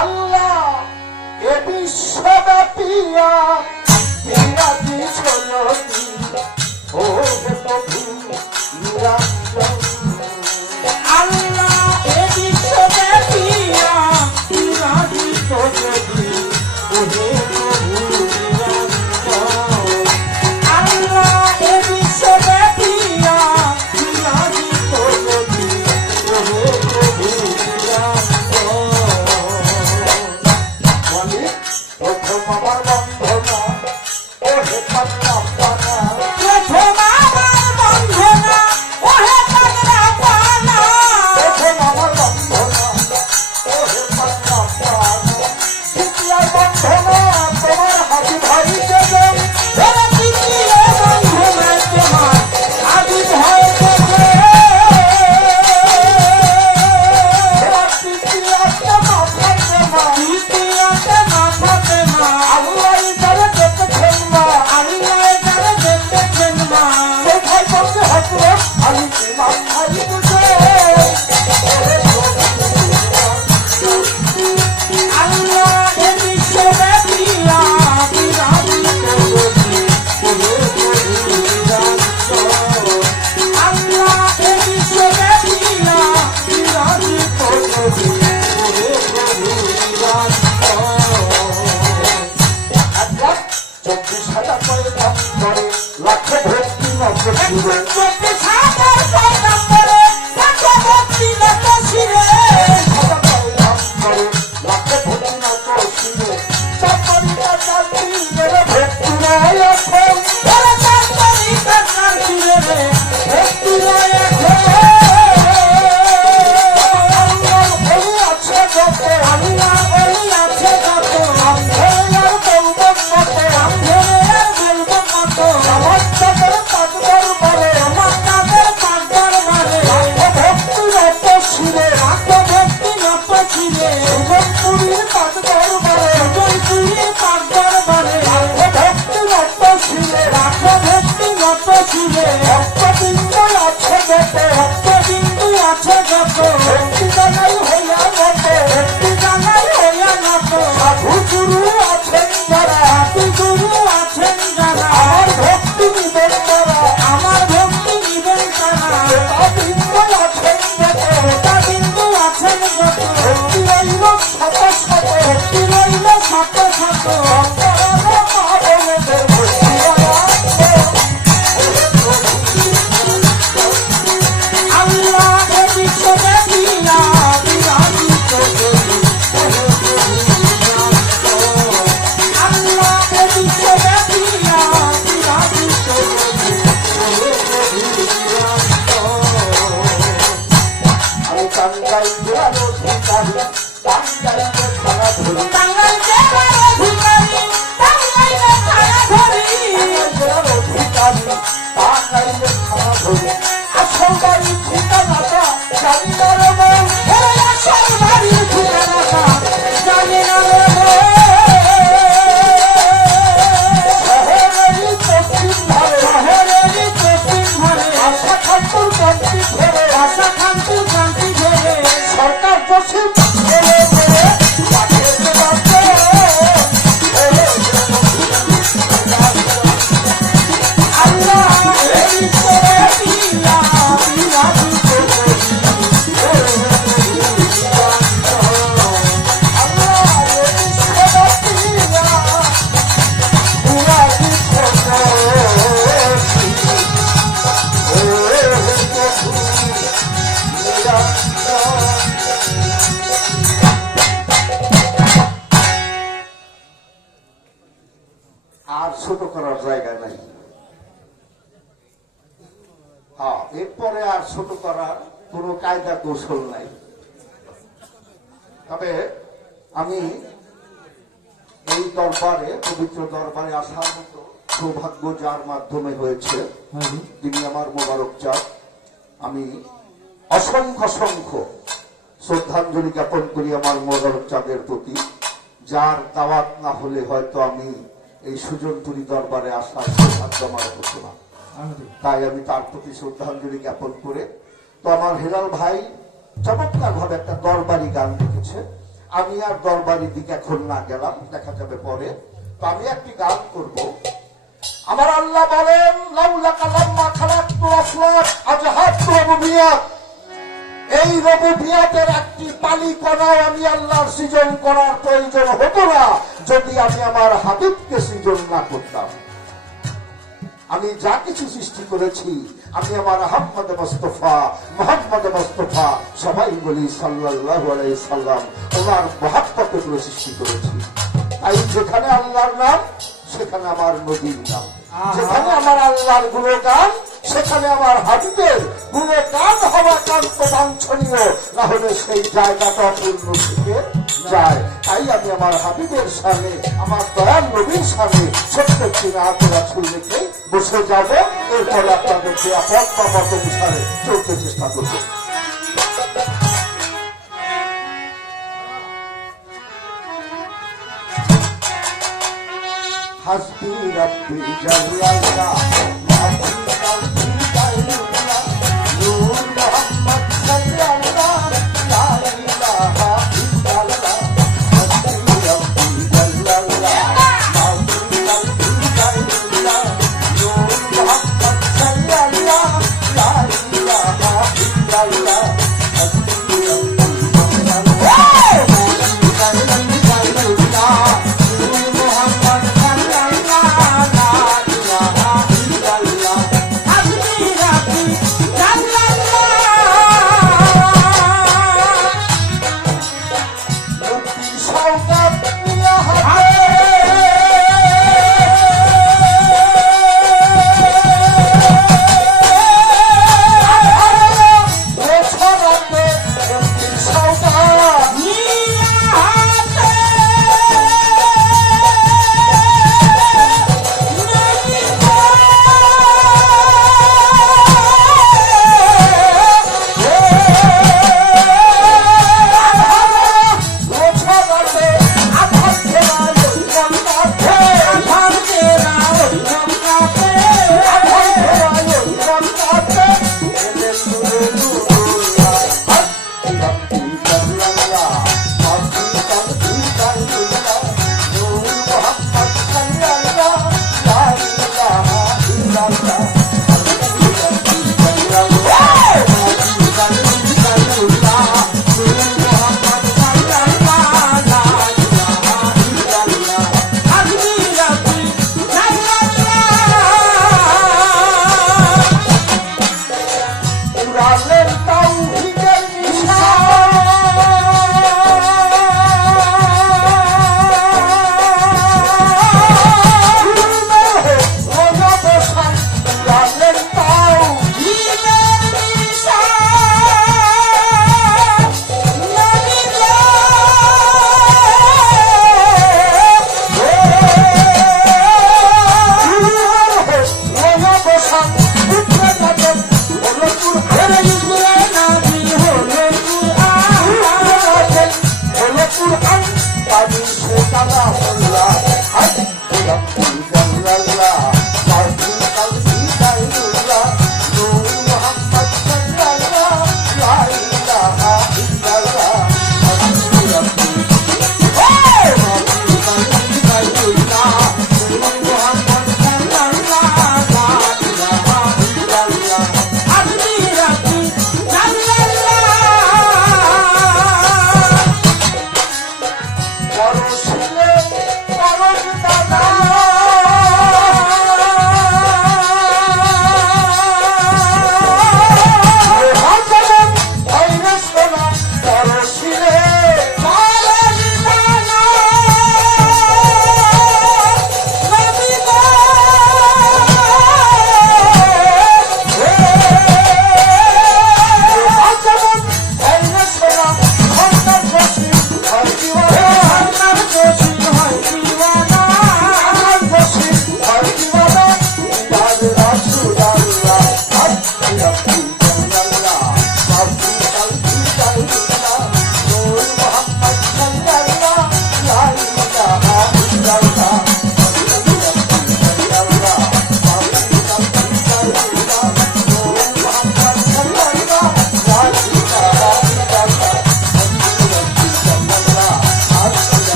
আল্লাহ এ বিশ্বব্যাপিয়া বিরাজি চলতি ও প্রভু নিরঞ্জন। আল্লাহ এ বিশ্বব্যাপিয়া বিরাজি চলতি ও প্রভু নিরঞ্জন। আল্লাহ এ বিশ্বব্যাপিয়া বিরাজি চলতি ও প্রভু ছোট করার জায়গা নাই। হ্যাঁ, এরপরে আর ছোট করার কোনো কায়দা কৌশল নাই। তবে আমি এই দরবারে, পবিত্র দরবারে আসার মতো সৌভাগ্য যার মাধ্যমে হয়েছে তিনি আমার মোবারক চাঁদ। আমি অসংখ্য অসংখ্য শ্রদ্ধাঞ্জলি জ্ঞাপন করি আমার মোবারক চাঁদের প্রতি, যার দাওয়াত না হলে হয়তো আমি এই সুজনপুরি দরবারে আসার সৌভাগ্য আমার হতো না। তাই আমি তার প্রতি শ্রদ্ধাঞ্জলি জ্ঞাপন করে, তো আমার হেলাল ভাই চমৎকার ভাবে একটা দরবারি গান লিখেছে। আমি আর দরবারি দিকে এখন না গেলাম, দেখা যাবে পরে। তো আমি একটি গান করব। আমার আল্লাহ বলেন, লাউলাকা লাম্মা খালাকতু আসওয়াত আজহাতু রুবিয়াত। এই রুবিয়াতের একটি পালিকণাও আমি আল্লাহর সৃজন করার প্রয়োজন হতো না যদি আমি আমার হাবিবকে সৃজন না করতাম। আমি যা কিছু সৃষ্টি করেছি আমি আমার আহমদ মুস্তাফা, মোহাম্মদ মুস্তাফা, সবাই বলি সাল্লাল্লাহু আলাইহি সাল্লাম, ওনার মহব্বতে করে সৃষ্টি করেছি। তাই যেখানে আল্লাহর নাম সেখানে আমার নবীর নাম, যেখানে আমার আল্লাহর গুণগান সেখানে আমার হাবিবের গুণগান হওয়া কান্ত বাঞ্ছনীয়, না হলে সেই জায়গাটা অপূর্ণ থেকে যায়। তাই আমি আমার হাবিবের সামনে, আমার দয়াল নবীর সামনে ছোট্ট একটি রাতেরা ছুঁ রেখে বসে যাব। এরপরে আপনাদেরকে আপদ বা মত অনুসারে চলতে চেষ্টা করবো। হাসবি রব্বি জাল্লাল্লাহ মাহবুব কলবি কাইয়ুল্লাহ নূর মুহাম্মদ সাল্লাল্লাহ লা ইলাহা ইল্লাল্লাহ। হাসবি রব্বি জাল্লাল্লাহ মাহবুব কলবি কাইয়ুল্লাহ নূর মুহাম্মদ সাল্লাল্লাহ লা ইলাহা ইল্লাল্লাহ। হাসবি রব্বি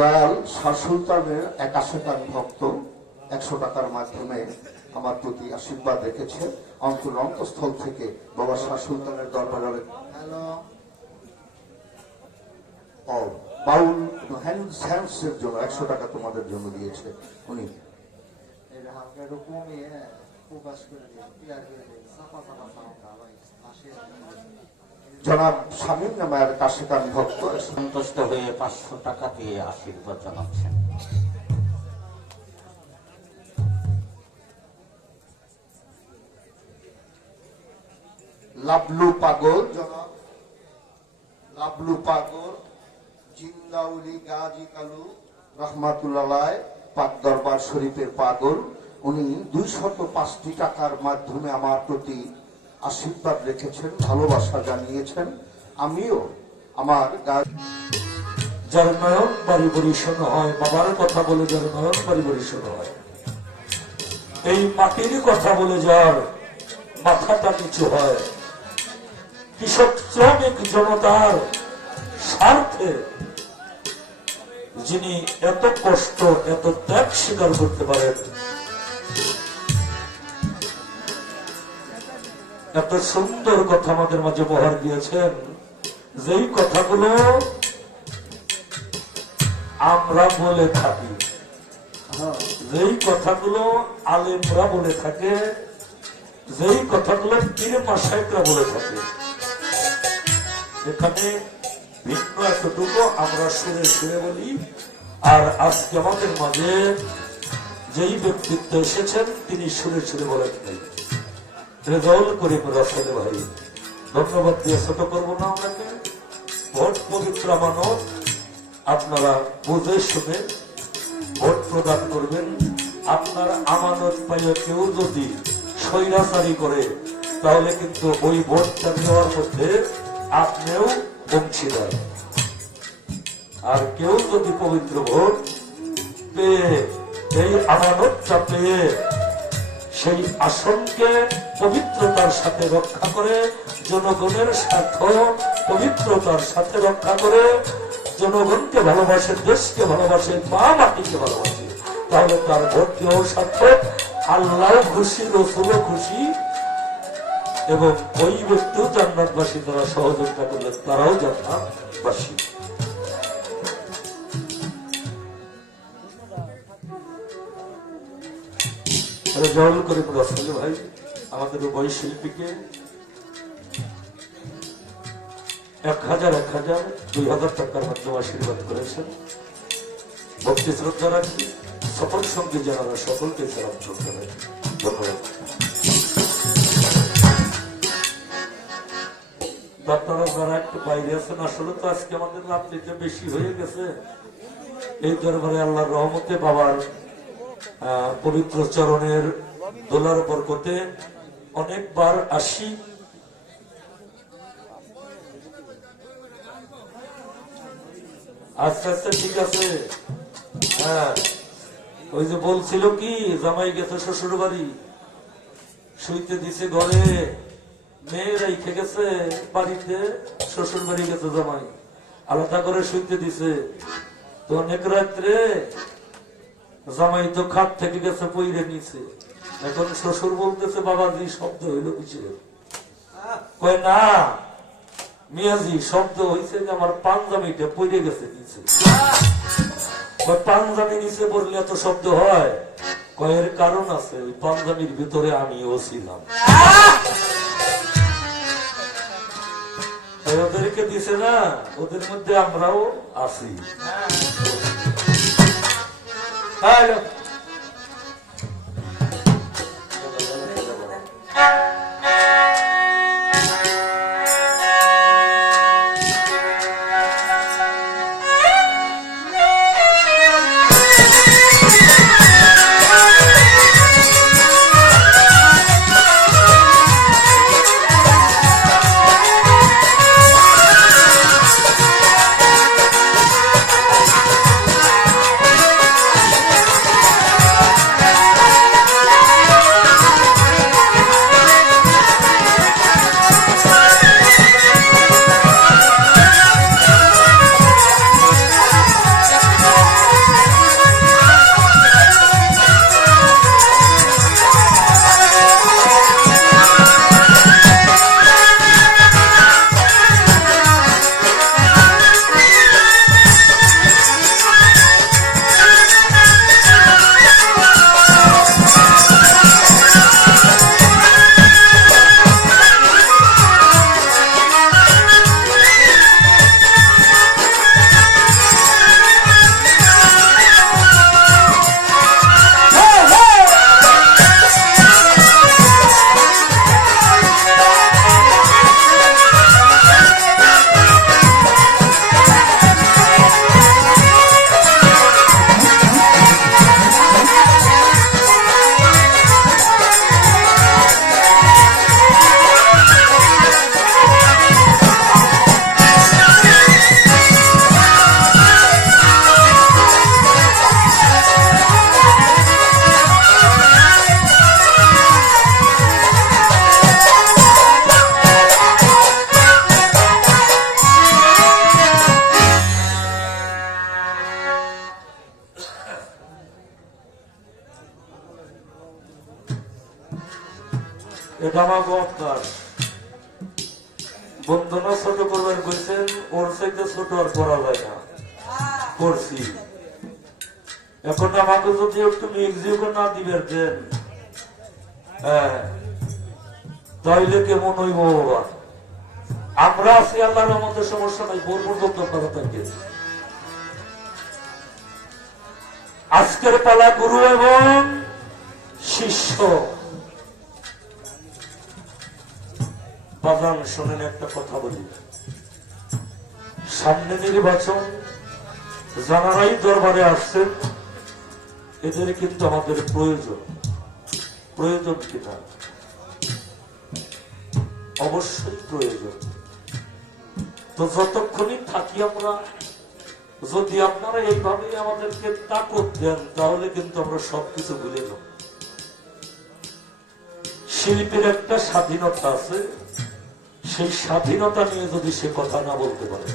দয়াল শাহ সুলতানের 81 ভক্ত 100 টাকার মাধ্যমে আমার প্রতি আশীর্বাদ রেখেছে। অন্তঃস্থল থেকে বাবা শাহ সুলতানের দরবারে বাউল হ্যান্ডসের জন্য 100 টাকা তোমাদের জন্য দিয়েছে উনি। জনাব শামীম নামের কাশিকান ভক্ত সন্তুষ্ট হয়ে 500 টাকা দিয়ে আশীর্বাদ জানাচ্ছেন। লাবলু পাগল, জনাব লাবলু পাগল জিন্দাউলি গাজী কালু রহমাতুল্লাহ পাক দরবার শরীফের পাগল, উনি 205 টাকার মাধ্যমে আমার প্রতি আশীর্বাদ রেখেছেন, ভালোবাসা জানিয়েছেন। আমিও আমার যার নয়ন বাড়ি পরিশোধ হয়, বাবার কথা বলে যার নয়ন বাড়ি পরিশোধ হয়, এই মাটির কথা বলে যার মাথাটা নিচু হয়, কৃষক শ্রমিক জনতার স্বার্থে যিনি এত কষ্ট এত ত্যাগ স্বীকার করতে পারেন, এত সুন্দর কথা আমাদের মাঝে উপহার দিয়েছেন, যেই কথাগুলো আমরা বলে থাকি, যেই কথাগুলো আলেমরা বলে থাকে, যেই কথাগুলো পীর মাশায়েখরা বলে থাকে, এখানে ভিন্ন এতটুকু আমরা সুরে সুরে বলি। আর আজকে আমাদের মাঝে যেই ব্যক্তিত্ব এসেছেন তিনি সুরে সুরে বলেন নাই, রেজাউল করিম রাসেল ভাই, ধন্যবাদ দিয়ে ছোট করবো না আপনাকে। ভোট পবিত্র আমানত, আপনারা বুঝে শুনে ভোট প্রদান করবেন। আপনার আমানত পাইয়া কেউ যদি স্বৈরাচারী করে তাহলে কিন্তু ওই ভোটটা নেওয়ার মধ্যে আপনিও অংশীদার। আর কেউ যদি পবিত্র ভোট পেয়ে এই আমানতটা পেয়ে সেই আসনকে পবিত্রতার সাথে রক্ষা করে, জনগণের স্বার্থ পবিত্রতার সাথে রক্ষা করে, জনগণকে ভালোবাসে, দেশকে ভালোবাসে, মা মাটিকে ভালোবাসে, তাহলে তার ভোটকেও সার্থক, আল্লাহ খুশি, রসুলও খুশি, এবং ওই ব্যক্তিও জান্নাতবাসী। তারা সহযোগিতা করলে তারাও জান্নাতবাসী। রেজাউল করিম রাসেল ভাই আমাদের উভয় শিল্পীকে 1000 2000 টাকার মাধ্যমে আশীর্বাদ করেছেন। ভক্তি শ্রদ্ধা রাখি, সকল সঙ্গে যারা সকলকে সালাম করতে হয়। ধন্যবাদ। আপনারা যারা একটু বাইরে আছেন, আসলে তো আজকে আমাদের রাত্রিটা বেশি হয়ে গেছে। এই দরবারে আল্লাহর রহমতে বাবার পবিত্র চরণের দোলার বরকতে অনেকবার আসি। আস্তে আস্তে ঠিক আছে। হ্যাঁ, ওই যে বলছিল কি জামাই গেছে শ্বশুর বাড়ি, শুইতে দিছে ঘরে, মেয়ে রেখে গেছে বাড়িতে, শ্বশুর বাড়ি গেছে জামাই, আলাদা করে শুইতে দিছে। তো অনেক রাত্রে জামাই তো খাট থেকে গেছে, পইরে নিছে। এখন শ্বশুর বলতেছে বাবাজি শব্দ হইল কিসের? কয় না মিয়াজি, শব্দ হয়েছে যে আমার পাঞ্জাবিটা পইরে গেছে নিচে। পাঞ্জাবি নিচে পড়লে এত শব্দ হয়? কয়ের কারণ আছে, ওই পাঞ্জাবির ভিতরে আমিও ছিলাম। ওদেরকে দিছে না, ওদের মধ্যে আমরাও আছি। এটা আমাকে আপনার বন্ধনা ছোট করবেন কইছেন, ওর চাইতে ছোট আর করা যায় না, করছি। এখন আমাকে যদি একটু মিউজিক না দিবেন দেন, হ্যাঁ, তাইলে কেমন হইব বাবা? আমরা আছি, আল্লাহর আমাদের সমস্যা নাই, বোর পর্যন্ত আপনারা থাকেন। আজকের পালা গুরু এবং শিষ্য। বাজান শোনেন, একটা কথা বলি, সামনে নির্বাচন, যারাই দরবারে আসছেন এদের কিন্তু আমাদের প্রয়োজন। প্রয়োজন কিনা? অবশ্যই প্রয়োজন। তো যতক্ষণই থাকি আমরা, যদি আপনারা এইভাবে আমাদেরকে তাকত দেন, তাহলে কিন্তু আমরা সবকিছু ভুলে যাব। শিল্পীর একটা স্বাধীনতা আছে, সেই স্বাধীনতা নিয়ে যদি সে কথা না বলতে পারে,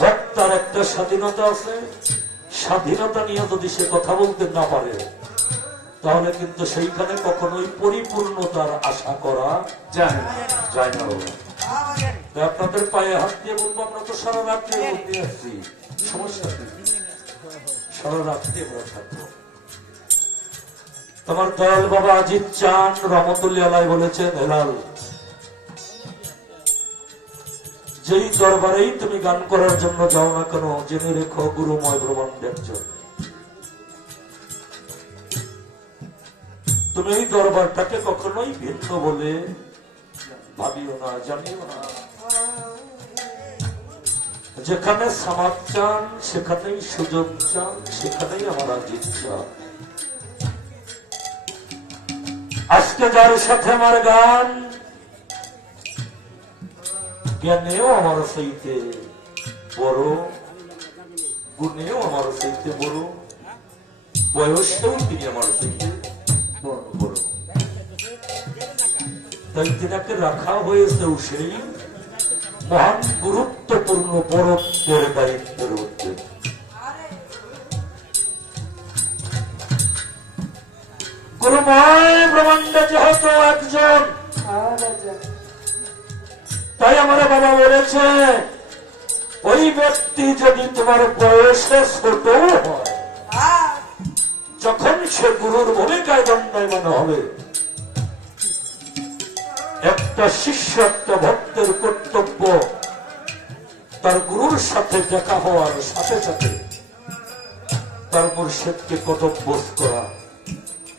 বক্তার একটা স্বাধীনতা আছে, স্বাধীনতা নিয়ে যদি সে কথা বলতে না পারে, তাহলে কিন্তু সেইখানে কখনোই পরিপূর্ণতার আশা করা যায় না। আপনাদের পায়ে হাত দিয়ে বলবো, আমরা তো সারা রাত্রে বলতে আসছি, সমস্যা কি? সারা রাত্রে আমরা থাকবো। তোমার দয়াল বাবা আজিজ চান রহমতুল্লাহ আলাইহি বলেছেন, হেলাল, যেই দরবারেই তুমি গান করার জন্য যাও না কেন, জেনে রেখো গুরুময় ব্রহ্মাণ্ড একজন। তুমি এই দরবারটাকে কখনোই ভিন্ন বলে ভাবিও না, জানিও না। যেখানে সামাদ চান, সেখানেই সুযোগ চান, সেখানেই আমার আজিজ চান। আজকে যার সাথে আমার গান, জ্ঞানেও আমার চাইতে বড়, গুণেও আমার চাইতে বড়, বয়সেও তিনি আমার চাইতে বড়। তাই তিনাকে রাখা হয়েছেও সেই মহান গুরুত্বপূর্ণ পরত্বের দায়িত্বের মধ্যে। গুরুময় ব্রহ্মাণ্ডে যেহেতু একজন, তাই আমার বাবা বলেছে, ওই ব্যক্তি যদি তোমার বয়সে ছোট হয়, যখন সে গুরুর ভূমিকায় দণ্ডায়মান হবে, একটা শিষ্য, একটা ভক্তের কর্তব্য তার গুরুর সাথে দেখা হওয়ার সাথে সাথে তার মুর্শিদকে কদম বোধ করা,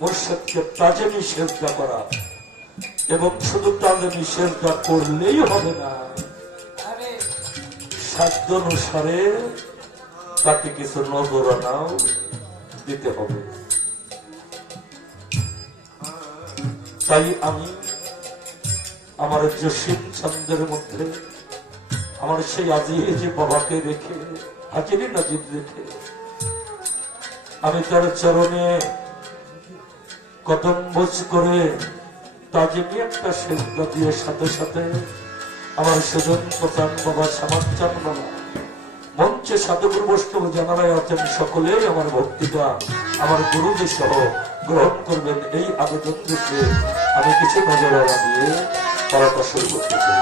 মুর্শিদকে তাজেমি সেজদা করা। এবং শুধু তাজেমি সেজদা করলেই হবে না, সাধ্য অনুসারে তাকে কিছু নজরানাও দিতে হবে। তাই আমি আমার জসিম চন্দ্রের মধ্যে আমার সেই আজিজ বাবাকে রেখে, হাজিরি নাজির রেখে, আমি তার চরণে কদম বোঝ করে তাজিমি একটা সেজদা দিয়ে সাথে সাথে আমার সেজন প্রধান বাবা, সামাচান বাবা, মঞ্চে সাধুগুরু বৈষ্ণব জানারাই আছেন, সকলেই আমার ভক্তিটা আমার গুরুজি সহ গ্রহণ করবেন, এই আবেদন থেকে আমি কিছু নজরানা দিয়ে তারা শুরু করতে চাই।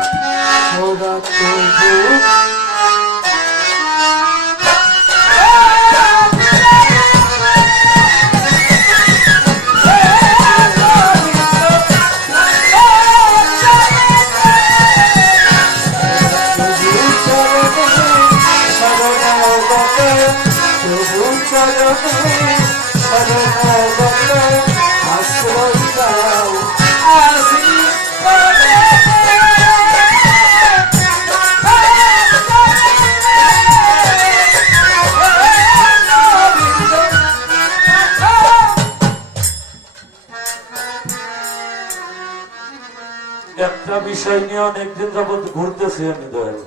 একটা বিষয় নিয়ে অনেকদিন যাবৎ ঘুরতেছি আমি, দয়াল,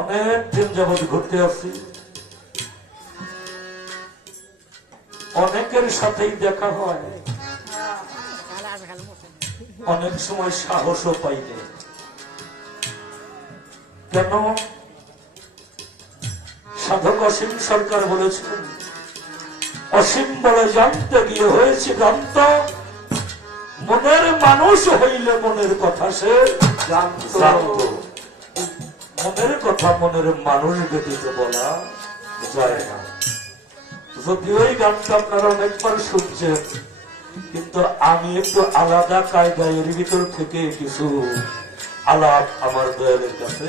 অনেকদিন যাবৎ ঘুরতে আসছি, অনেকের সাথেই দেখা হয়, অনেক সময় সাহসও পাইনি। কেন? সাধক অসীম সরকার বলেছেন, অসীম বলে জানতে গিয়ে হয়েছে ভ্রান্ত, মনের মানুষ হইলে মনের কথা সে জানতো। মনের কথা মনের মানুষ ব্যতীত বলা যায় না। যদিও এই গানটা আপনারা অনেকবার শুনছেন, কিন্তু আমি একটু আলাদা কায়দায় এর ভিতর থেকে কিছু আলাপ আমার দয়ালের কাছে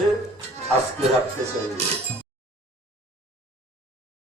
আজকে রাখতে চাই।